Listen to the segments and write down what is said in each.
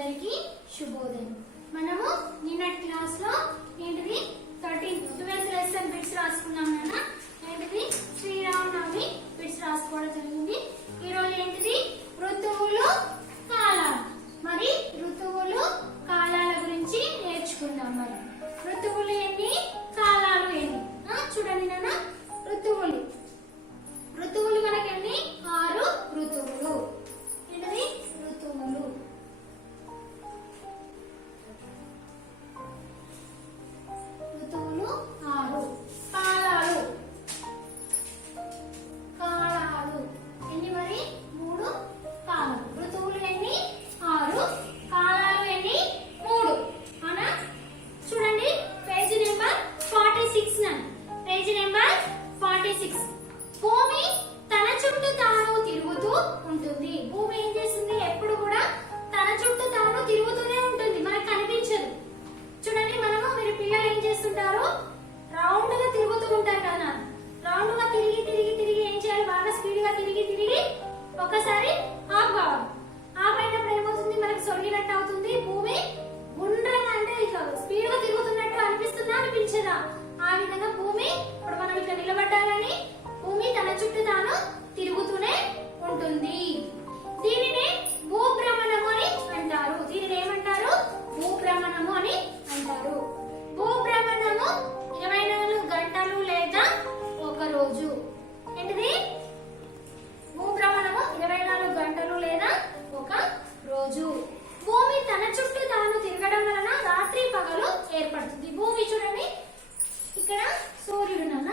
అందరికీ శుభోదయం. మనము నిన్నటి క్లాస్ లో ఏంటిది 12th లెసన్ బిట్స్ రాసుకున్నాం నాన్న. ఏంటిది శ్రీరామనవమి బిట్స్ రాసుకోవడం జరిగింది. ఈ రోజు ఏంటిది ఋతువులు కాలాలు. మరి ఋతువులు కాలాల గురించి నేర్చుకుందాం. మరి ఋతువులు ఎన్ని, కాలాలు ఎన్ని చూడండి నాన్న. ఋతువులు మనకి ఎన్ని? 6 ఋతువులు. ఏంటిది ఋతువులు. ఋతువులు 6. కాలాలు ఎన్ని? మరి 3 కాలాలు. ఋతువులు ఎన్ని? 6. కాలాలు ఎన్ని? 3. అవునా? చూడండి పేజీ నెంబర్ 46. Page number 46. భూమి తన చుట్టూ తాను తిరుగుతూ ఉంటుంది. భూమి ఏం చేస్తుంది? ఎప్పుడు కూడా తన చుట్టూ తాను తిరుగుతూనే ఉంటుంది, మనకు కనిపించదు. చూడండి, మీరు పిల్లలు ఏం చేస్తుంటారు? రౌండ్ గా తిరుగుతూ ఉంటారు కదా. రౌండ్ గా తిరిగి తిరిగి తిరిగి ఏం చేయాలి? బాగా స్పీడ్ గా తిరిగి తిరిగి ఒకసారి ఆఫ్ కావాలి. ఆఫ్ అయినప్పుడు ఏమవుతుంది? మనకు సొరిగినట్టు అవుతుంది. భూమి గుండ్రంగా, అంటే ఇట్లా స్పీడ్ గా తిరుగుతున్నట్టు అనిపిస్తుందా, అనిపించదా? ఆ విధంగా భూమి ఇప్పుడు మనం ఇట్లా నిలబడ్డాలని భూమి తన చుట్టూ తాను తిరుగుతూనే ఉంటుంది. దీనినే భూభ్రమణము అని అంటారు. దీనిని ఏమంటారు? భూభ్రమణము అని అంటారు. భూభ్రమణము 24 గంటలు లేదా ఒక రోజు. ఏంటిది? భూభ్రమణము 24 గంటలు లేదా ఒక రోజు. భూమి తన చుట్టూ తాను తిరగడం వలన రాత్రి పగలు ఏర్పడుతుంది. భూమి చూడండి, ఇక్కడ సూర్యుడు నాన్న.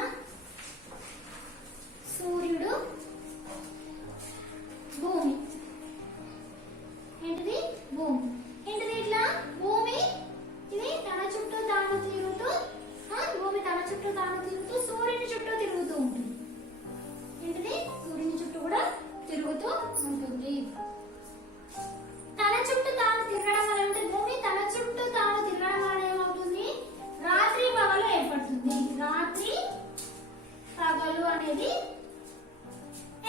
సూర్యుడు, భూమి. ఏంటిది? భూమి. ఏంటిది? ఇట్లా భూమి ఇది తన చుట్టూ తాను తిరుగుతూ, భూమి తన చుట్టూ తాను తిరుగుతూ సూర్యుని చుట్టూ తిరుగుతూ ఉంటుంది. ఏంటిది? సూర్యుని చుట్టూ కూడా తిరుగుతూ ఉంటుంది. తన చుట్టూ తాను తిరగడం వల్ల అంటే భూమి తన చుట్టూ తాను తిరగడం వల్ల ఏమవుతుంది? రాత్రి పగలు ఏర్పడుతుంది. రాత్రి పగలు అనేది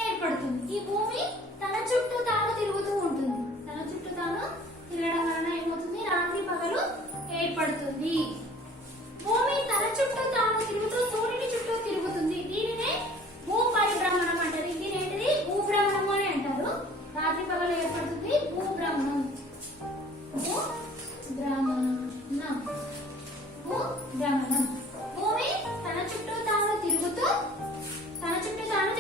ఏర్పడుతుంది. ఈ భూమి తన చుట్టూ తాను తిరుగుతూ ఉంటుంది. తన చుట్టూ తాను తిరగడం వలన ఏమవుతుంది? రాత్రి పగలు ఏర్పడుతుంది. భూమి తన చుట్టూ తాను తిరుగుతూ సూర్యుని చుట్టూ తిరుగుతుంది. దీనినే భూ పరిభ్రమణం అంటారు. దీని ఏంటిది? భూభ్రమణము అని అంటారు. రాత్రి పగలు ఏర్పడుతుంది. భూభ్రమణం. భూభ్రమణం. భూమి తన చుట్టూ తాను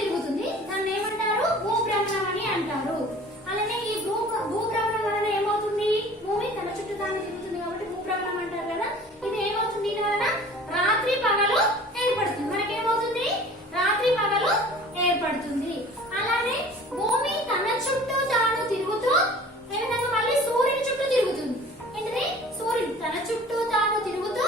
తిరుగుతుంది. దాన్ని ఏమంటారు? భూభ్రమణం అని అంటారు. అలానే ఈ భూభ్రమణం వలన ఏమవుతుంది? భూమి తన చుట్టూ తాను తిరుగుతుంది కాబట్టి భూభ్రమణం అంటారు కదా. ఇది ఏమవుతుంది? దీని వలన రాత్రి పగలు ఏర్పడుతుంది. మనకేమవుతుంది? రాత్రి పగలు ఏర్పడుతుంది. అలానే భూమి తన చుట్టూ తాను తిరుగుతూ ఏ విధంగా మళ్ళీ సూర్యుని చుట్టూ తిరుగుతుంది. ఏంటిది? సూర్యుడు తన చుట్టూ తాను తిరుగుతూ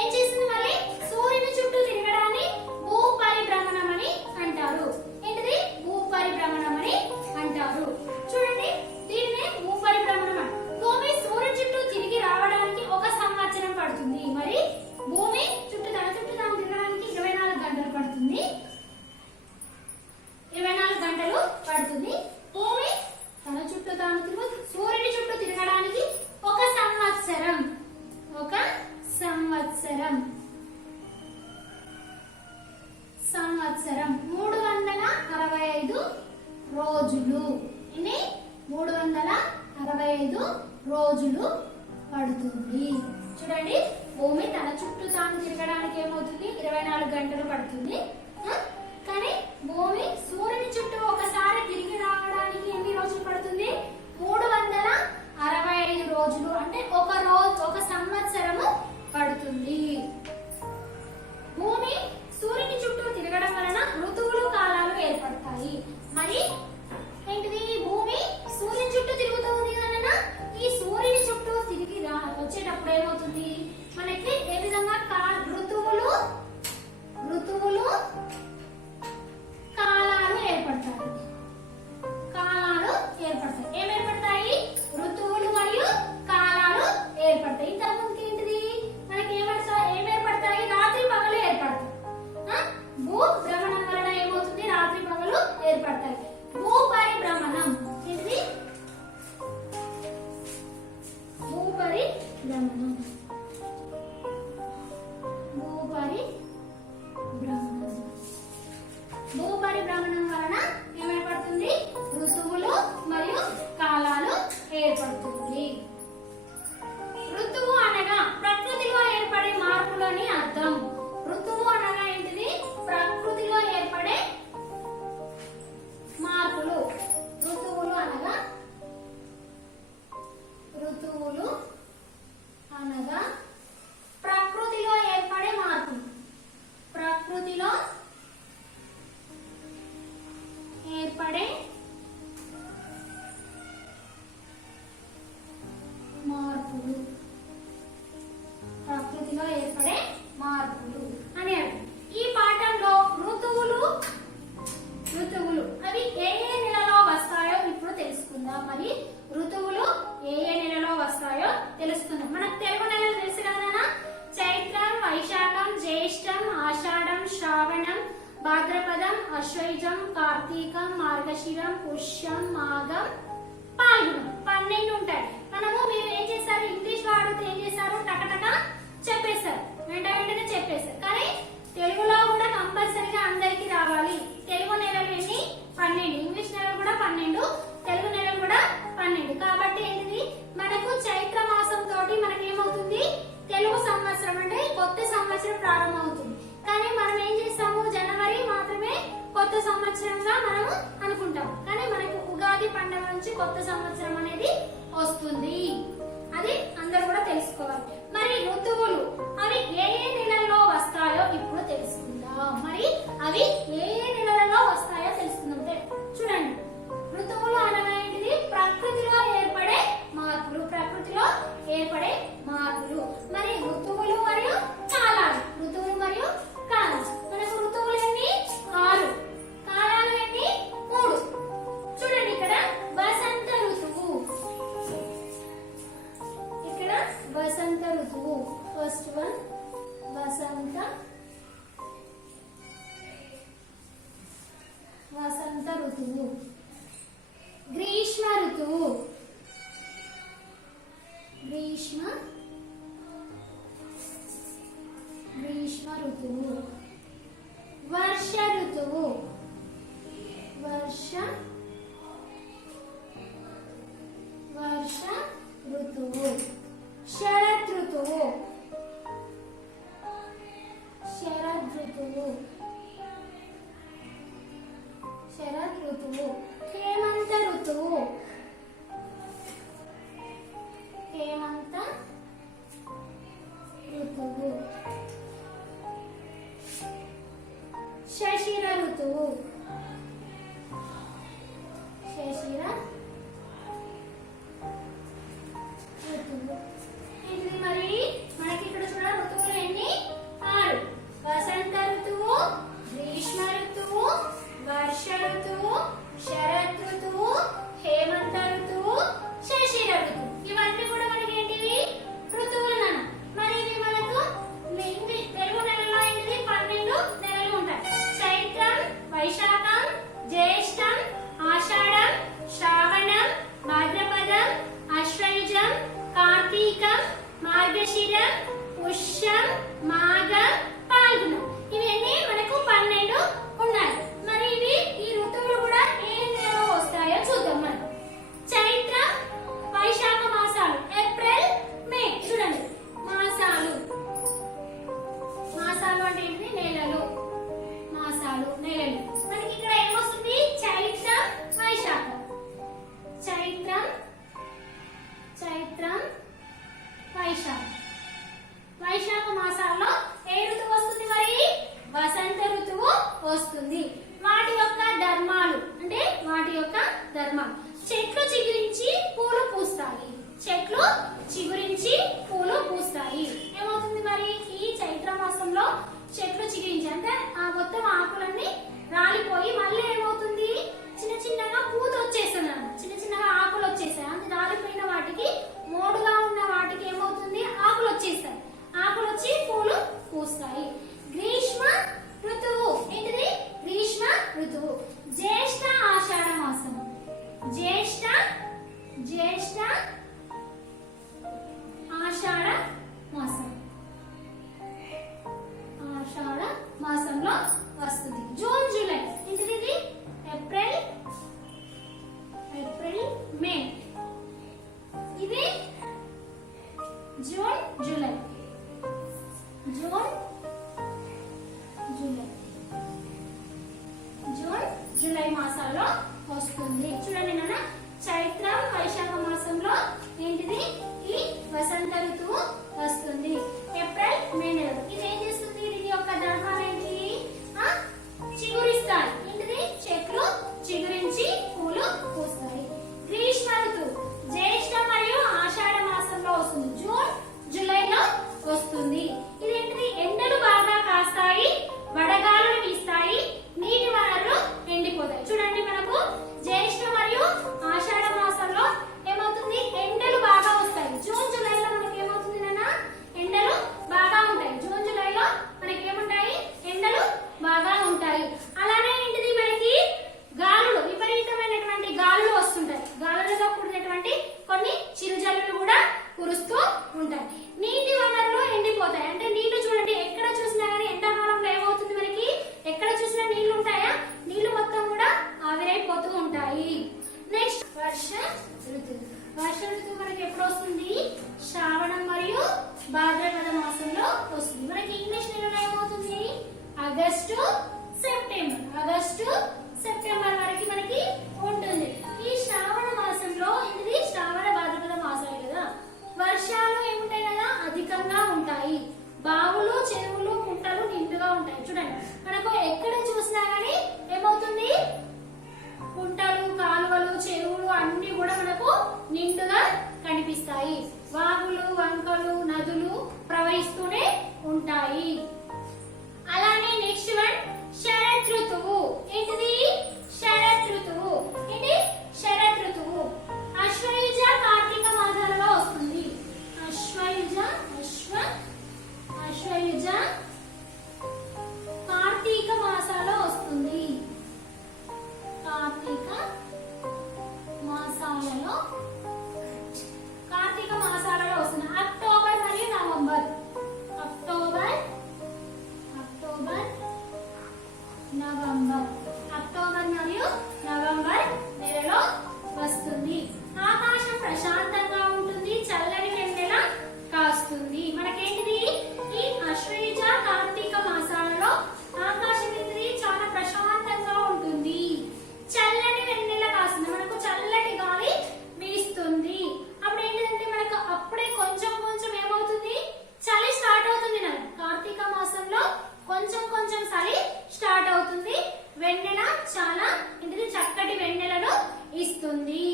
ఏం చేస్తుంది? మళ్ళీ సూర్యుని చుట్టూ తిరగడాన్ని భూ పరిభ్రమణం అని అంటారు. ఏంటిది? భూ పరిభ్రమణం అని అంటారు. చూడండి, దీనినే భూ పరిభ్రమణం అంటారు. భూమి సూర్యుని చుట్టూ తిరిగి రావడానికి 1 సంవత్సరం పడుతుంది. మరి భూమి తన చుట్టూ తాను తిరగడానికి 24 గంటలు పడుతుంది. 24 గంటలు పడుతుంది. భూమి తన చుట్టూ తాను సూర్యుని చుట్టూ తిరగడానికి 1 సంవత్సరం. 1 సంవత్సరం. 365 రోజులు. ఇన్ని 365 రోజులు పడుతుంది. చూడండి, భూమి తన చుట్టూ తాను తిరగడానికి ఏమవుతుంది? 24 గంటలు పడుతుంది. కానీ భూమి సూర్యుని చుట్టూ ఒకసారి తిరిగి రావడానికి ఎన్ని రోజులు పడుతుంది? 365 రోజులు. అంటే ఒక సంవత్సరము పడుతుంది. భూమి సూర్యుని చుట్టూ తిరగడం వలన ఋతువులు కాలాలు ఏర్పడతాయి. మరి ఏంటిది? భూమి సూర్యుని చుట్టూ తిరుగుతూ ఉంది కదా. ఈ సూర్యుని చుట్టూ తిరిగి వచ్చేటప్పుడు ఏమవుతుంది? మనకి ఏ విధంగా ఋతువులు కాలాలు ఏర్పడతాయి. ఏం ఏర్పడతాయి? ఋతువులు మరియు కాలాలు ఏర్పడతాయి. ఇంతకుముందు ఏంటిది? మనకి ఏం ఏర్పడతాయి? రాత్రి పగలు ఏర్పడతాయి. భూ భ్రమణం వలన ఏమవుతుంది? రాత్రి పగలు ఏర్పడతాయి. భూ పరిభ్రమణం. ఏంటిది? భ్రమణం. భూపరిభ్రమణం. భూపరిభ్రమణం వలన ఏర్పడుతుంది? ఋతువులు మరియు కాలాలు ఏర్పడుతుంది. ఋతువు అనగా ప్రకృతిలో ఏర్పడే మార్పులని అర్థం. ఋతువు అనగా ఏంటిది? ప్రకృతిలో ఏర్పడే మార్పులు. ఋతువులు అనగా ప్రకృతిలో ఏర్పడే మార్పులు. ప్రకృతిలో ఏర్పడే మార్పులు. ప్రకృతిలో ఏర్పడే మార్పులు అని అర్థం. ఈ పాఠంలో ఋతువులు అవి ఏ నెలలో వస్తాయో ఇప్పుడు తెలుసుకుందాం. మరి ఋతువులు ఏ నెలలో వస్తాయో తెలుసుకుందాం. మనకు తెలుగు నెలలు తెలుసు కదా, చైత్రం, వైశాఖం, జ్యేష్టం, ఆషాఢం, శ్రావణం, భాద్రపదం, ఆశ్వయుజం, కార్తీకం, మార్గశిరం, పుష్యం, మాఘం, పాల్గొనం. 12 ఉంటాయి. మీరు ఏం చేస్తారు? ఇంగ్లీష్ వాడుతూ ఏం చేస్తారు? టకటక చెప్పేశారు, వెంటనే చెప్పేశారు. కానీ తెలుగులో కూడా కంపల్సరీగా అందరికి రావాలి. తెలుగు నెలలు ఎన్ని? 12. ఇంగ్లీష్ నెలలు కూడా 12, తెలుగు నెలలు కూడా 12. కాబట్టి ఏంటిది? మనకు చైత్ర మాసం తోటి మనకి ఏమవుతుంది? తెలుగు సంవత్సరం అంటే కొత్త సంవత్సరం ప్రారంభమవుతుంది. కానీ మనం ఏం చేస్తాము? జనవరి మాత్రమే కొత్త సంవత్సరంగా మనం అనుకుంటాం. కానీ మనకు ఉగాది పండుగ నుంచి కొత్త సంవత్సరం అనేది వస్తుంది. అది అందరూ కూడా తెలుసుకోవాలి. మరి ఋతువులు అవి ఏ నెలల్లో వస్తాయో ఇప్పుడు తెలుసుకుందాం. మరి అవి ఏ నెలలలో వస్తాయో తెలుసుకుందాం. చూడండి, ఋతువులు అనగా ఏంటిది? ప్రకృతిలో ఏర్పడే మార్పులు. ప్రకృతిలో ఏర్పడే మార్పులు. మరి ఋతువులు మరియు కాలాలు. ఋతువులు మరియు కాలాలు. మనకు ఋతువులు ఎన్ని? 6. కాలాలు ఎన్ని? 3. చూడండి, ఇక్కడ వసంత ఋతువు. ఇక్కడ వసంత ఋతువు. ఫస్ట్ వన్ వసంత ఋతువు. గ్రీష్మ ఋతువు. గ్రీష్మ ఋతువు. వర్ష ఋతువు. వర్ష ఋతువు. శరత్ ఋతువు. శరత్ ఋతువు. హేమంత ఋతువు. హేమంత ఋతువు. భాద్రపద మాసంలో వస్తుంది. మనకి ఇంగ్లీష్ నెలలో ఏమవుతుంది? ఆగస్టు సెప్టెంబర్, ఆగస్టు సెప్టెంబర్ వరకు మనకి ఉంటుంది. ఈ శ్రావణ మాసంలో ఇది శ్రావణ భాద్రపద మాసాలు కదా, వర్షాలు ఏముంటాయి కదా అధికంగా ఉంటాయి. బావులు చెరువులు కుంటలు నిండుగా ఉంటాయి. చూడండి మనకు ఎక్కడ చూసినా గానీ ఏమవుతుంది? కుంటలు కాలువలు చెరువులు అన్ని కూడా మనకు నిండుగా కనిపిస్తాయి. వాగులు వంకలు నదులు ప్రవహిస్తూనే ఉంటాయి. అలానే నెక్స్ట్ వన్ శరత్ ఋతువు. ఏంటిది? శరత్ ఋతువు. ఏంటి? శరత్ ఋతువు అశ్వయుజ కార్తీక మాసాలలో వస్తుంది. అశ్వయుజ కార్తీక మాసాలలో వస్తుంది. కార్తీక మాసాలలో వస్తుంది. అక్టోబర్ మరియు నవంబర్. అక్టోబర్ మరియు నవంబర్ నెలలో వస్తుంది. ఆకాశం ప్రశాంతంగా ఉంటుంది. చల్లని వెన్నెల కాస్తుంది. మనకేంటిది? ఈ అశ్వయుజ కార్తీక మాసాలలో ఆకాశం ఏంటిది? చాలా ప్రశాంతంగా ఉంటుంది. చల్లని వెన్నెల కాస్తుంది. మనకు చల్లటి గాలి వీస్తుంది. అప్పుడు ఏంటంటే మనకు అప్పుడే కొంచెం కొంచెం ఏమవుతుంది? చలి స్టార్ట్ అవుతుంది. కార్తీక మాసంలో కొంచెం కొంచెం చలి స్టార్ట్ అవుతుంది. వెన్నెల చాలా ఏంటిది? చక్కటి వెన్నెలను ఇస్తుంది.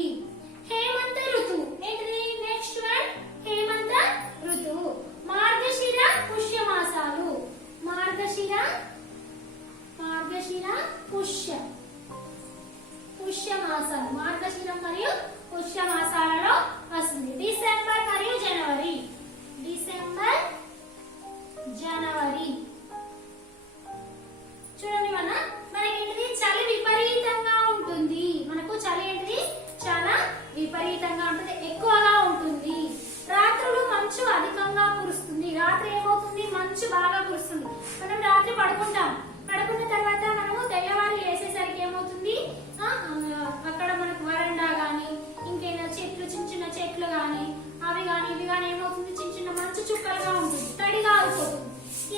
హేమంత ఋతువు. ఏంటిది? నెక్స్ట్ వన్ హేమంత ఋతువు మార్గశిర పుష్య మాసాలు. మార్గశిర పుష్య మాసాలు. మార్గశిరం మరియు పుష్య మాసాలలో వస్తుంది. డిసెంబర్ మరియు జనవరి. చూడండి మనకేంటిది? చలి విపరీతంగా ఉంటుంది. మనకు చలి ఏంటిది? చాలా విపరీతంగా ఉంటుంది, ఎక్కువగా ఉంటుంది. రాత్రులు మంచు అధికంగా కురుస్తుంది. రాత్రి ఏమవుతుంది? మంచు బాగా కురుస్తుంది. మనం రాత్రి పడుకుంటాం. పడుకున్న తర్వాత మనము తెల్లవారు వేసేసరికి ఏమవుతుంది? అక్కడ మనకు వరండా గాని ఇంకేనా చెట్లు చిన్న చిన్న చెట్లు గాని అవి గాని ఇవి గాని ఏమవుతుంది? చిన్న చిన్న మంచు చుక్కలుగా ఉంటుంది, తడిగా అయిపోతుంది.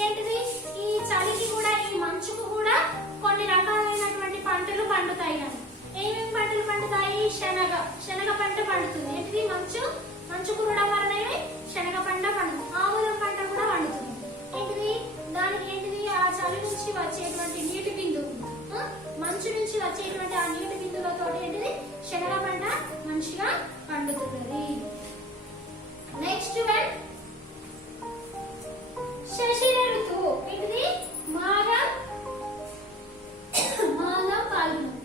ఏంటిది? ఈ చలికి కూడా ఈ మంచుకు కూడా కొన్ని రకాలైనటువంటి పంటలు పండుతాయి. కానీ ఏమేమి పంటలు పండుతాయి? శనగ పంట పండుతుంది. ఏంటిది? మంచు కురవడం వలన శనగ పంట పండుతుంది. ఆముదం పంట కూడా పండుతుంది. ఏంటిది? దానికి ఏంటిది? ఆ చలి నుంచి వచ్చేటువంటి నీటి బిందువు, మంచు నుంచి వచ్చేటువంటి ఆ నీటి బిందువులతో ఏంటిది? శనగ పంట మంచిగా పండుతుంది. నెక్స్ట్ వన్ శశిర ఋతువు. ఏంటిది? మాఘం పాల్గొనం.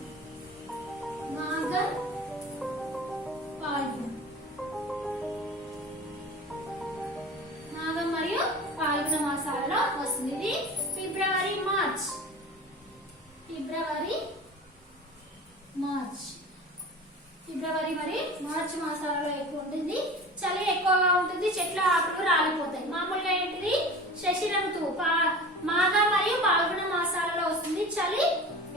మాఘం మరియు పాల్గొన మాసాలలో వస్తుంది. ఇది ఫిబ్రవరి మరి మార్చ్ మాసాలలో ఎక్కువ ఉంటుంది. చలి ఎక్కువగా ఉంటుంది. చెట్ల ఆకులు రాలిపోతాయి. మామూలుగా ఏంటిది? శశిర ఋతువు మాఘం మరియు పాల్గొన మాసాలలో వస్తుంది. చలి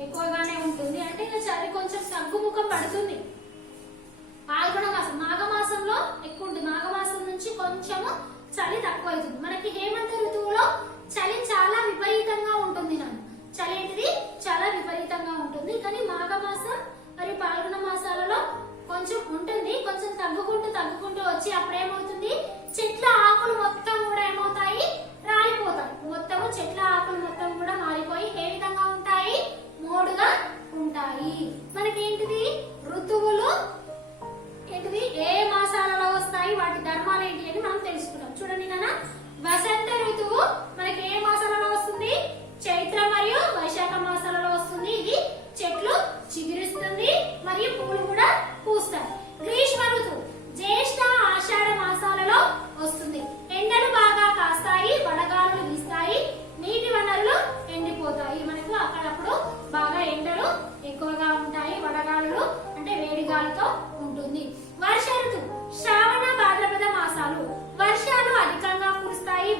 ఎక్కువగానే ఉంటుంది. అంటే చలి కొంచెం తగ్గుముఖం పడుతుంది. పాల్గొన మాసం మాఘమాసంలో ఎక్కువ ఉంటుంది. మాఘమాసం నుంచి కొంచెము చలి తక్కువ అవుతుంది. మనకి హేమంత ఋతువులో చలి చాలా విపరీతంగా ఉంటుంది. చలి ఏంటిది? చాలా విపరీతంగా ఉంటుంది. కానీ మాఘమాసం మరియు పాల్గొన మాసాలలో కొంచెం ఉంటుంది. కొంచెం తగ్గుకుంటూ వచ్చి అప్పుడేమవుతుంది? చెట్ల ఆకులు మొత్తం కూడా ఏమవుతాయి? రాలిపోతాయి. మొత్తము చెట్ల ఆకులు మొత్తం కూడా మారిపోయి ఏ విధంగా ఉంటాయి? మోడుగా ఉంటాయి. మనకేంటిది? ఋతువులు ఏంటిది? ఏ మాసాలలో వస్తాయి? వాటి ధర్మాలు ఏంటి అని మనం తెలుసుకున్నాం. చూడండి వసంత ఋతువు మనకి ఏ మాసాలలో వస్తుంది? చైత్ర మరియు వైశాఖ మాసాలలో వస్తుంది. ఇది చెట్లు చిగురిస్తుంది మరియు పూలు కూడా పూస్తాయి. గ్రీష్మ ఋతువు జ్యేష్ఠ ఆషాఢ మాసాలలో వస్తుంది. ఎండలు బాగా కాస్తాయి, వడగాలులు వీస్తాయి, నీటి వనరులు ఎండిపోతాయి. మనకు అక్కడప్పుడు బాగా ఎండలు ఎక్కువగా ఉంటాయి, వడగాలులు అంటే వేడిగాలతో ఉంటుంది. వర్ష ఋతువు శ్రావణ భాద్రపద మాసాలు వర్షాలు అధికంగా కురుస్తాయి,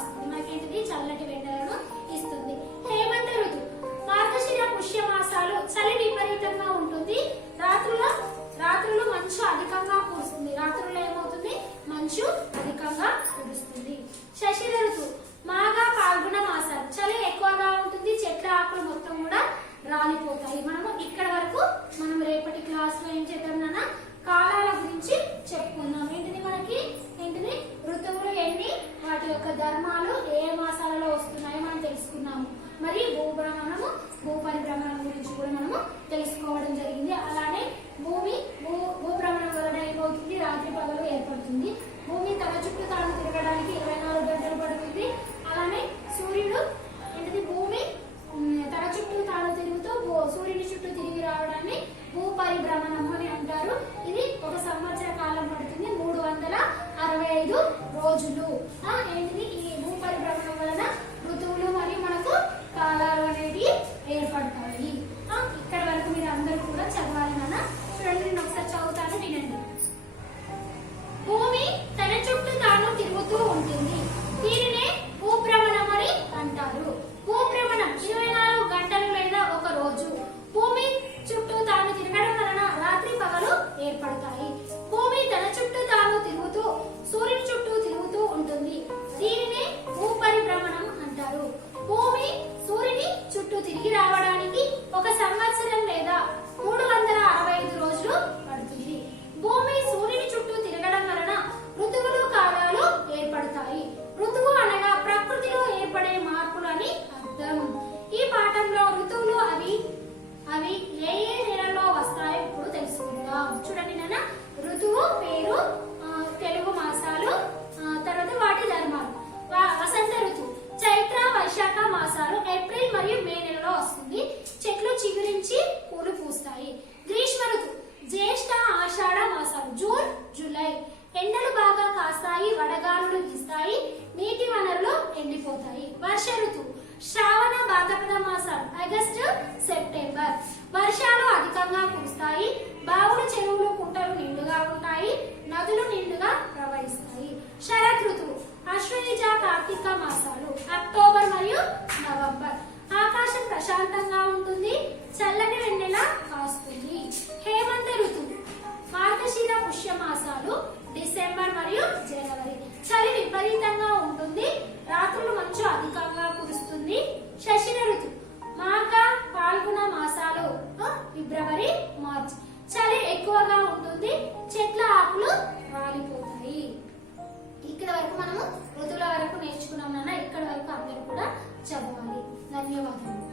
కాస్తుంది, మనకేంటిది చల్లటి వెన్నెలను ఇస్తుంది. హేమంత ఋతువు మార్గశిర పుష్య మాసాలు చలి విపరీతంగా ఉంటుంది. రాత్రులు మంచు అధికంగా కురుస్తుంది. రాత్రుల్లో ఏమవుతుంది, మంచు అధికంగా కురుస్తుంది. శశిర ఋతువు మాఘ పాల్గొన మాసాలు చలి ఎక్కువగా ఉంటుంది. చెట్ల ఆకులు మొత్తం కూడా రాలిపోతాయి. మనము ఇక్కడ వరకు మనం రేపటి క్లాస్ లో ఏం చేద్దాం నాన్న, కాలాల గురించి చెప్పుకుందాం. ఏంటిది ఋతువులు ఎన్ని, వాటి యొక్క ధర్మాలు ఏ మాసాలలో వస్తున్నాయో మనం తెలుసుకున్నాము. మరి భూపరిభ్రమణం గురించి కూడా మనము తెలుసుకోవడం జరిగింది. అలానే భూభ్రమణం వలన ఏమవుతుంది, రాత్రి పగలు ఏర్పడుతుంది. భూమి తన చుట్టూ తాను తిరగడానికి 24 గంటలు పడుతుంది. అలానే సూర్యుడు భూమి తన చుట్టూ తాను తిరుగుతూ సూర్యుని చుట్టూ తిరిగి రావడాన్ని భూపరిభ్రమణం అని అంటారు. ఇది ఒక సంవత్సర కాలం పడుతుంది, 365 రోజులు. ఈ భూపరిభ్రమణం వలన ఋతువులు మరియు మనకు కాలాలు అనేవి ఏర్పడతాయి. ఇక్కడ వరకు మీరు అందరూ కూడా చదవాలి నాన్న. చూడండి, నేను ఒకసారి చదువుతాను, వినండి. భూమి తన చుట్టూ తాను తిరుగుతూ ఉంటుంది, దీనినే భూభ్రమణం అని అంటారు. భూభ్రమణం 24 గంటలు లేదా ఒక రోజు. భూమి చుట్టూ తాను తిరగడం వలన రాత్రి పగలు ఏర్పడతాయి. భూమి తన చుట్టూ తాను తిరుగుతూ సూర్యుని చుట్టూ తిరుగుతూ ఉంటుంది, దీనినే భూపరిభ్రమణం అంటారు. భూమి సూర్యుని చుట్టూ తిరిగి రావడానికి ఒక సంవత్సరం లేదా 365 రోజులు పడుతుంది. భూమి సూర్యుని చుట్టూ తిరగడం వలన ఋతువులు కాలాలు ఏర్పడతాయి. ఋతువు అనగా ప్రకృతిలో ఏర్పడే మార్పులు అని అర్థం. ఈ పాఠంలో ఋతువులు అవి ఏ నెలలో వస్తాయో ఇప్పుడు తెలుసుకుందాం. చూడండి నాన్న, ఋతువు పేరు, తెలుగు మాసాలు, తర్వాత వాటి ధర్మాలు. వసంత ఋతువు చైత్ర వైశాఖ మాసాలు ఏప్రిల్ మరియు మే నెలలో వస్తుంది. చెట్లు చిగురించి పూలు పూస్తాయి. గ్రీష్మ ఋతువు జ్యేష్ఠ ఆషాఢ మాసాలు జూన్ జూలై. ఎండలు బాగా కాస్తాయి, వడగాలులు వీస్తాయి, నీటి వనరులు ఎండిపోతాయి. వర్ష ఋతువు శ్రావణ భాద్రపద మాసాలు ఆగస్టు సెప్టెంబర్. వర్షాలు అధికంగా కురుస్తాయి, బావులు చెరువులు కుంటలు నిండుగా ఉంటాయి, నదులు నిండుగా ప్రవహిస్తాయి. శరత్ ఋతువు అశ్వయుజ కార్తీక మాసాలు అక్టోబర్ మరియు నవంబర్. ఆకాశం ప్రశాంతంగా ఉంటుంది, చల్లని వెన్నెల కాస్తుంది. హేమంత ఋతువు మార్గశిర పుష్య మాసాలు డిసెంబర్ మరియు జనవరి. చలి విపరీతంగా ఉంటుంది, రాత్రులు మంచు అధికంగా కురుస్తుంది. శశిర ఋతువు మాఘ పాల్గొన మాసాలు ఫిబ్రవరి మార్చ్. చలి ఎక్కువగా ఉంటుంది, చెట్ల ఆకులు రాలిపోతాయి. ఇక్కడ వరకు మనము ఋతువుల వరకు నేర్చుకున్నాం నాన్న. ఇక్కడ వరకు అందరూ కూడా చదవాలి. ధన్యవాదాలు.